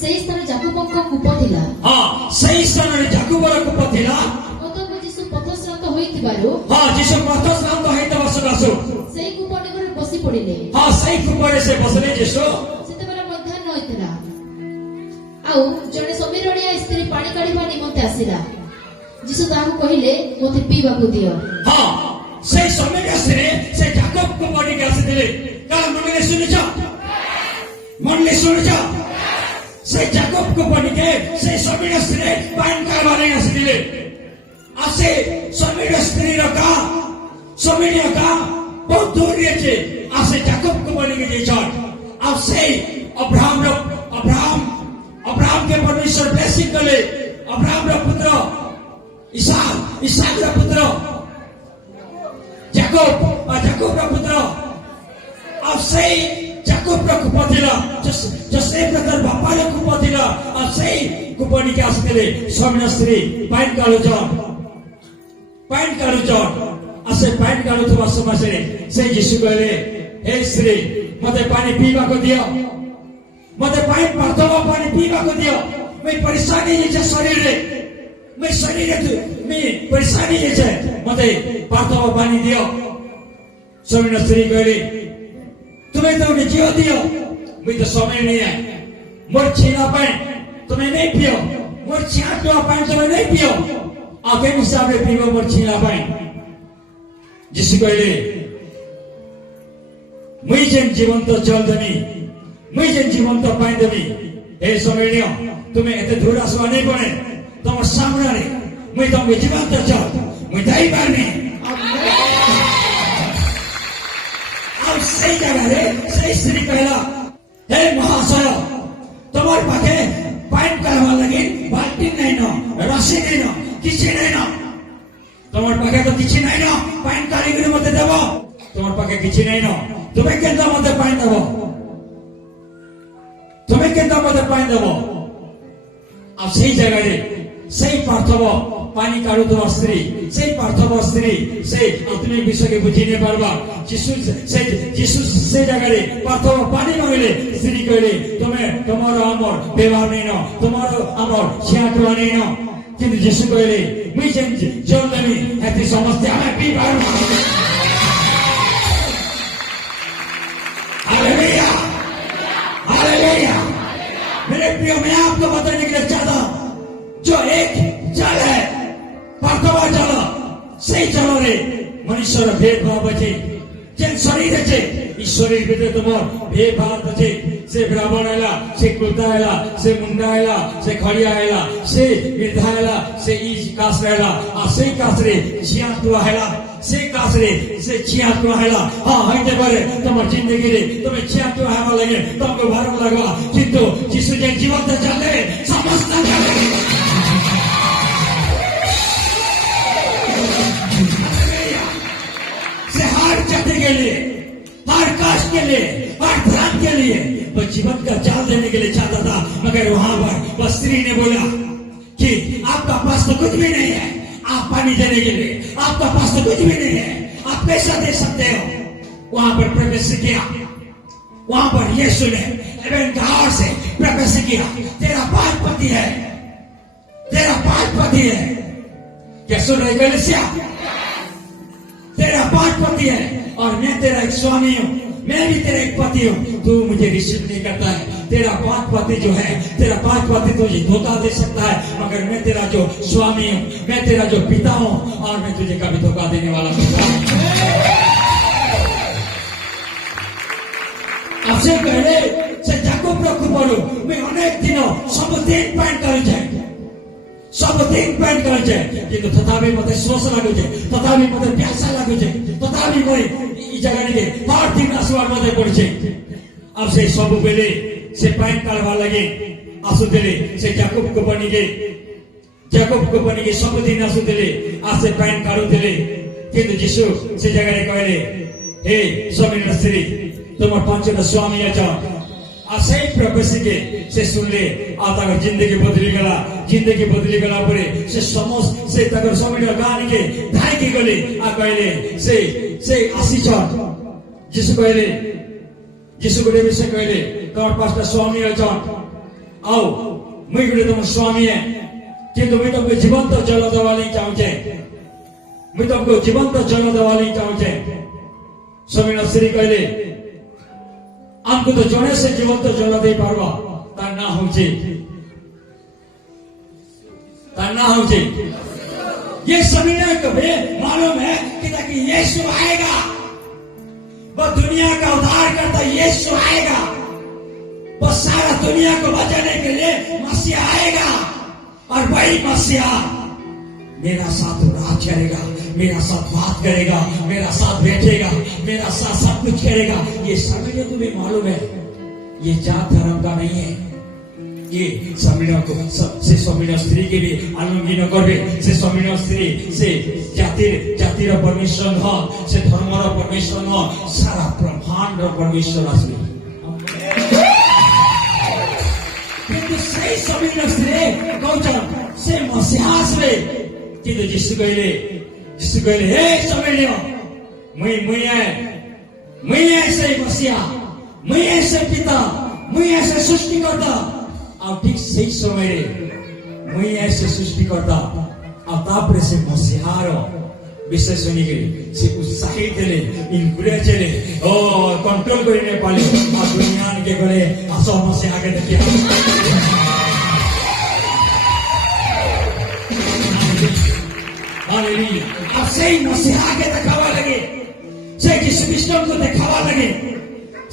ସେହି ସ୍ଥାନ ଯାକୋବଙ୍କ କୂପ ଥିଲା। ହଁ ସେହି ସ୍ଥାନରେ ଯାକୋବର କୂପ ଥିଲା। ପ୍ରଥମ ଯୀଶୁ ପଥଶ୍ରାନ୍ତ ହୋଇଥିବାରୁ ହଁ ଯୀଶୁ ପଥଶ୍ରାନ୍ତ ହୋଇଥିବା ସକାଶୁ ସେହି କୂପ ନିକଟରେ ବସି ପଡ଼ିଲେ। ହଁ ସେହି କୂପରେ ସେ ବସିଲେ ଯୀଶୁ। ସେତେବେଳେ ମଧ୍ୟାହ୍ନ ହୋଇଥିଲା। ଆଉ ଜଣେ ସମୀରଣିଆ ସ୍ତ୍ରୀ ପାଣି କାଢିବା ନିମନ୍ତେ ଆସିଲା। ଯୀଶୁ ତାହାକୁ କହିଲେ, ମୋତେ ପିଇବାକୁ ଦିଅ। ହଁ সেই সমীর স্ত্রী সেই যাকোব কুপটিকে আসিলে। কারণ মন্ডলী শুনেছ, মন্ডলী শুনেছ, সেই যাকোব কুপটিকে সেই সমীর স্ত্রী পান খাইবারে আসিলে। আর সেই সমীর স্ত্রীর গাঁ, সমীর গাঁ বহুত দূর রয়েছে। আর সেই যাকোব কুপটিকে যাইছন। আর সেই अब्राहमके परमेश्वर ब्लेसिंग कले। अब्राहमर पुत्र इसाकर पुत्र जाकोब और जाकोबर पुत्र। और सही जाकोबर कूप थिला, जोसेफर तार बापार कूप थिला। और सही कूपनी के आसले स्वामी स्त्री पाइन काढुचन। और से पाइन काढुवा समय से यीशु कहले, हे स्त्री मते पानी पीवा को दियो, मते पाइन पार्थवा पानी पीवा को दियो। मैं परेशानी है शरीर रे, मैं परेशानी है, मते पार्थवा पानी दियो। स्वामी स्त्री कहले, तुम्हें तो जियो दियो, मैं तो समय नहीं है। मोर छीना पाइन तुम्हें नहीं पियो, मोर छाटवा पाइन तुम्हें नहीं पियो। आगे हिसाब से पीवो मोर छीना पाइन। यीशु कहले, मुई जेन जीवंत जल देमी, मुई जेन जीवंत पाइन देमी। हे समरणीय तुम्हें एते दूर आसवा नहीं पड़े। तुम सामने रे मुई तुमके जीवंत जल मुई दाई पारनी। और सही जगह रे सही स्त्री कहला, हे महाशय तुम्हारे पाखे पाइन करवा लगे बाल्टी नहीं न, रस्सी नहीं न, किसी नहीं न। तुम्हारे पाखे तो किसी नहीं न, पाइन कारीगरी मते देवो। तुम्हारे पाखे किसी नहीं न, तुम्हें केंद्र मते पाइन देवो, तुम्हें केंद्र मते पाइन देवो। अब सही जगह रे सही पार्थव पानी काढुवा स्त्री, सही पार्थव स्त्री से आत्मिक विषय के बुझी नहीं पारबा। जीसु से जगह रे पार्थव पानी मांगले। स्त्री कहले, तुम्हें तुम्हारो आमर व्यवहार नहीं न, तुम्हारो आमर छियाटवा नहीं न। किंतु जीसु कहले, मुई जेन जल देमी एति समस्या में पी पारू। Hallelujah, hallelujah. मेरे प्रिय, मैं आपको बताने के लिए चाहता हूं, जो एक जल है पार्थवा जल, सही जल रे मनुष्य भेदभाव अच्छे। जेन शरीर अच्छे इस शरीर भीतर तुम भेदभाव अच्छे। से ब्राह्मण आला, से कुर्ता आला, से मुंडा आला, से खड़िया आला, से वृद्धा आला, से इज कास रहला। और से कास रे छियातुआ हैला, से कास रे से छियातुआ हैला। हाँ हईते पारे तुम जिंदगी रे तुम्हें छियातुआ हैवा लगे, तुमको भारम लगवा। किंतु जिसु जेन जीवंत चले समस्त हर जाति के लिए, हर कास्ट के लिए, हर धर्म के लिए वो जीवन का जाल देने के लिए चाहता था। मगर वहां पर वह स्त्री ने बोला कि आपका पास तो कुछ भी नहीं है, आप पानी देने के लिए आपका पास तो कुछ भी नहीं है, आप कैसा दे सकते हो। वहां पर प्रवेश किया, वहां पर यीशु ने एवं गार से प्रवेश किया। तेरा पांच पति है, तेरा पांच पति है। क्या सुन रहे कलीसिया? तेरा पांच पति है और मैं तेरा एक स्वामी हूं, मैं भी तेरा एक पति हूं। तू मुझे रिसीव नहीं करता है। तेरा पांच पति जो है, तेरा पांच पति तुझे धोखा दे सकता है, मगर मैं तेरा जो स्वामी हूं, मैं तेरा जो पिता हूं, और मैं तुझे कभी धोखा देने वाला नहीं। आपसे पहले से जाकोब रखू पड़ो, मैं अनेक दिनों सब दिन पाइन कर जाए, सब दिन पाइन कर जाए। किंतु तथापि मते शोष लागुचे, तथापि मते प्यासा लागुचे, तथापि मैं ई जगह के हर दिन आसवार मते पड़े। अब से सब बेले से पाइन काढ़वा लगे आसुदेले। से जाकोब को बनी के सब दिन आसुदेले, आज से पाइन काढ़ुदेले। किंतु यीशु से जगह कहले, हे स्वामी स्त्री तुम्हार पांचटा स्वामी अच्छा। और से प्रवेश के से सुनले आ तक जिंदगी बदली गला। जिंदगी बदली गला परे से समस्त से तक स्वामी गान के धाई के गले आ कहले से आसी छ। यीशु कहले, यीशु को विषय कहले, तुम्हार पांचटा स्वामी अच्छा। आओ मुई गुटे तुम स्वामी है किंतु मुई तुमको जीवंत जल देवाली चाहूचे मुई तुमको जीवंत जल देवाली चाहूचे स्वामी श्री कहले आमको तो जड़े से जीवंत जल दे पारवा तार ना होचे ये समीना कभी मालूम है कि ताकि यीशु आएगा वो दुनिया का उद्धार करता यीशु आएगा वो सारा दुनिया को बचाने के लिए मसीहा आएगा और वही मसीहा मेरा साथ राज करेगा मेरा साथ बात करेगा मेरा साथ बैठेगा मेरा साथ सब कुछ करेगा ये समीना तुम्हें मालूम है ये जात धर्म का नहीं है ये स्वामीना को से स्वामीना स्त्री के भी आलंगी न करबे से स्वामीना स्त्री से जातिर परमेश्वर न से धर्मर परमेश्वर न सारा ब्रह्मांड परमेश्वर आसबे किंतु से स्वामीना स्त्री कहछन से मसीहा आसबे किंतु जिसु कहले हे स्वामीना मुई से मसीहा मुई से पिता मुई से सृष्टिकर्ता अब ठीक सही समय मुई ऐसे सृष्टि करता अब तापरे से मसीहार विषय सुनिके से उत्साहित देले इनकुरे चले ओ कंट्रोल करिने पाले आ दुनिया के गले आसो मसीहा के देखिया हालेलुया अब सही मसीहा के दिखावा लगे से यीशु कृष्ण को दिखावा लगे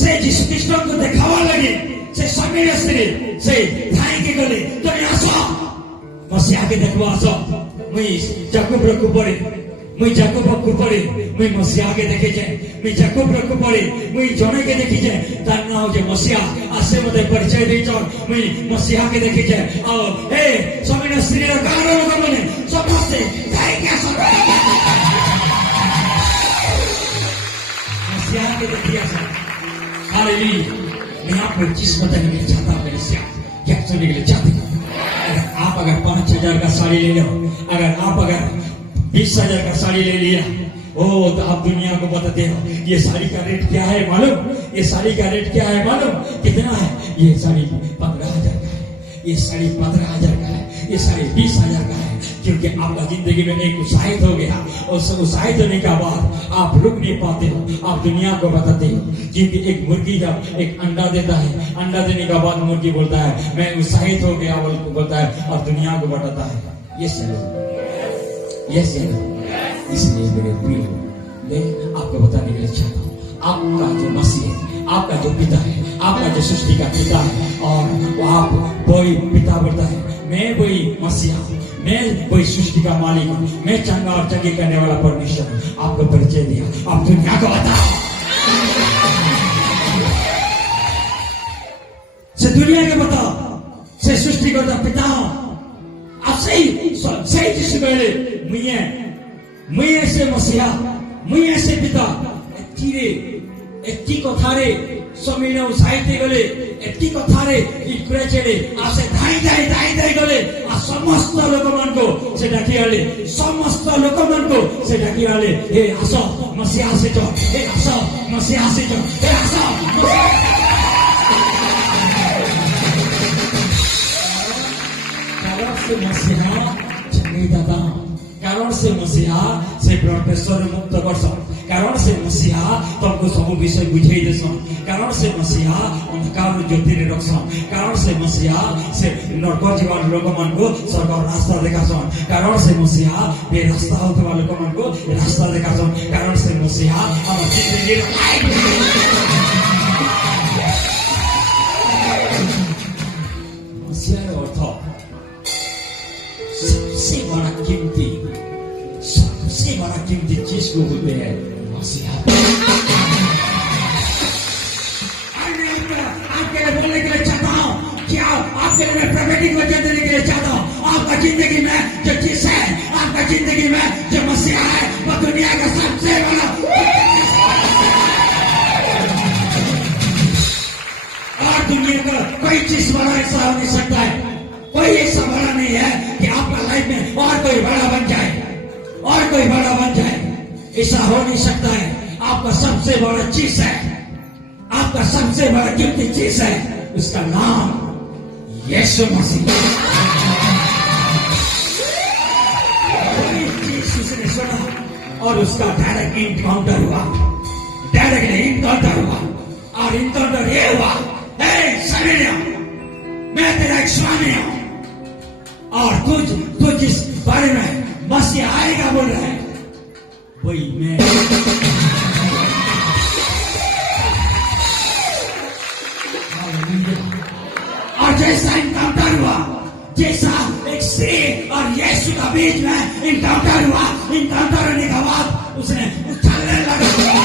से यीशु कृष्ण को दिखावा लगे से स्वामीना स्त्री से धाई के गले तो आसो मसीहा के देखवा आसो मुई जाकुब रखु पड़े मुई जाकुब रखु पड़े मुई मसीहा के देखे जाए मुई जाकुब रखु पड़े मुई जने के देखी जाए तार ना हो जे मसीहा आसे मते परिचय दे चल मुई मसीहा के देखे जाए आओ हे स्वामीना स्त्री रा गारो लोग मने समस्त धाई के आसो मसीहा के देखिए आसो हालेलुया मैं आपको एक चीज बताने के लिए चाहता हूँ मेरे से क्या सुनने के लिए चाहते हैं आप अगर 5,000 का साड़ी ले लो अगर आप अगर 20,000 का साड़ी ले लिया ओ तो आप दुनिया को बताते हो ये साड़ी का रेट क्या है मालूम ये साड़ी का रेट क्या है मालूम कितना है ये साड़ी 15,000 का है ये साड़ी 15,000 का है ये साड़ी 20,000 का है क्योंकि आपका जिंदगी में एक उत्साहित हो गया और उत्साहित होने के बाद आप रुक नहीं पाते हो आप दुनिया को बताते हो क्योंकि एक मुर्गी जब एक अंडा देता है अंडा देने के बाद मुर्गी बोलता है मैं उत्साहित हो गया बोलता है और दुनिया को बताता है यस इसलिए मेरे प्रिय मैं आपको बताने के लिए चाहता हूँ आपका जो मसीह है आपका जो पिता है आपका जो सृष्टि का पिता है और आप वही पिता बोलता है मैं वही मसीहा मैं वही सृष्टि का मालिक हूँ मैं चंगा और चंगी करने वाला परमेश्वर आपको परिचय दिया आप दुनिया को बताओ से दुनिया के बताओ से सृष्टि करता पिता आप सही जिससे पहले मुझे से मसीहा मुझे से पिता একটি কথারে সমিনা উৎসাহিত গলে একটি কথারে ইকুরে ছেড়ে আসে ধাই গলে আর সমস্ত লোকমানকো সে ডাকি আলে সমস্ত লোকমানকো সে ডাকি আলে হে আস মসিহা আসিছ হে আস মসিহা আসিছ হে আস কারণ সে মসিহা চঙ্গি দাতা कारण से मसीहा से ब्लड प्रेशर मुक्त करसन कारण से मसीहा तुमको सब विषय बुझाई देसन कारण से मसीहा अंधकार ज्योति रे रखसन कारण से मसीहा से नरक जीवन लोक मन को स्वर्ग रास्ता देखासन कारण से मसीहा बे रास्ता होतवा लोक मन को रास्ता देखासन कारण से मसीहा हम जिंदगी मसीहा रो अर्थ सबसे बड़ा कीमती चीज को बोलते हैं मसीहा आपके लिए बोलने के लिए चाहता हूँ क्या आपके लिए मैं प्रॉफेटिक वचन देने के लिए चाहता हूँ आपका जिंदगी में जो चीज है आपका जिंदगी में जो मसीहा है वो दुनिया का सबसे बड़ा और दुनिया का कोई चीज बड़ा ऐसा हो नहीं सकता है कोई ऐसा बड़ा नहीं है कि आपका लाइफ में और कोई बड़ा बन जाए और कोई बड़ा बन जाए ऐसा हो नहीं सकता है आपका सबसे बड़ा चीज है आपका सबसे बड़ा कीमती चीज है उसका नाम यीशु मसीह। उसने सुना और उसका डायरेक्ट इनकाउंटर हुआ, डायरेक्ट इनकाउंटर हुआ। और इनकाउंटर ये हुआ, हे शरीर, मैं तेरा एक स्वामी हूं और तुझ जिस बारे में मसीह आएगा बोल रहा है वही मैं। और जैसा इनकाउंटर हुआ, जैसा एक स्त्री और यीशु का बीच में इनकाउंटर हुआ, इनकाउंटर होने के बाद उसने उछलने लगा।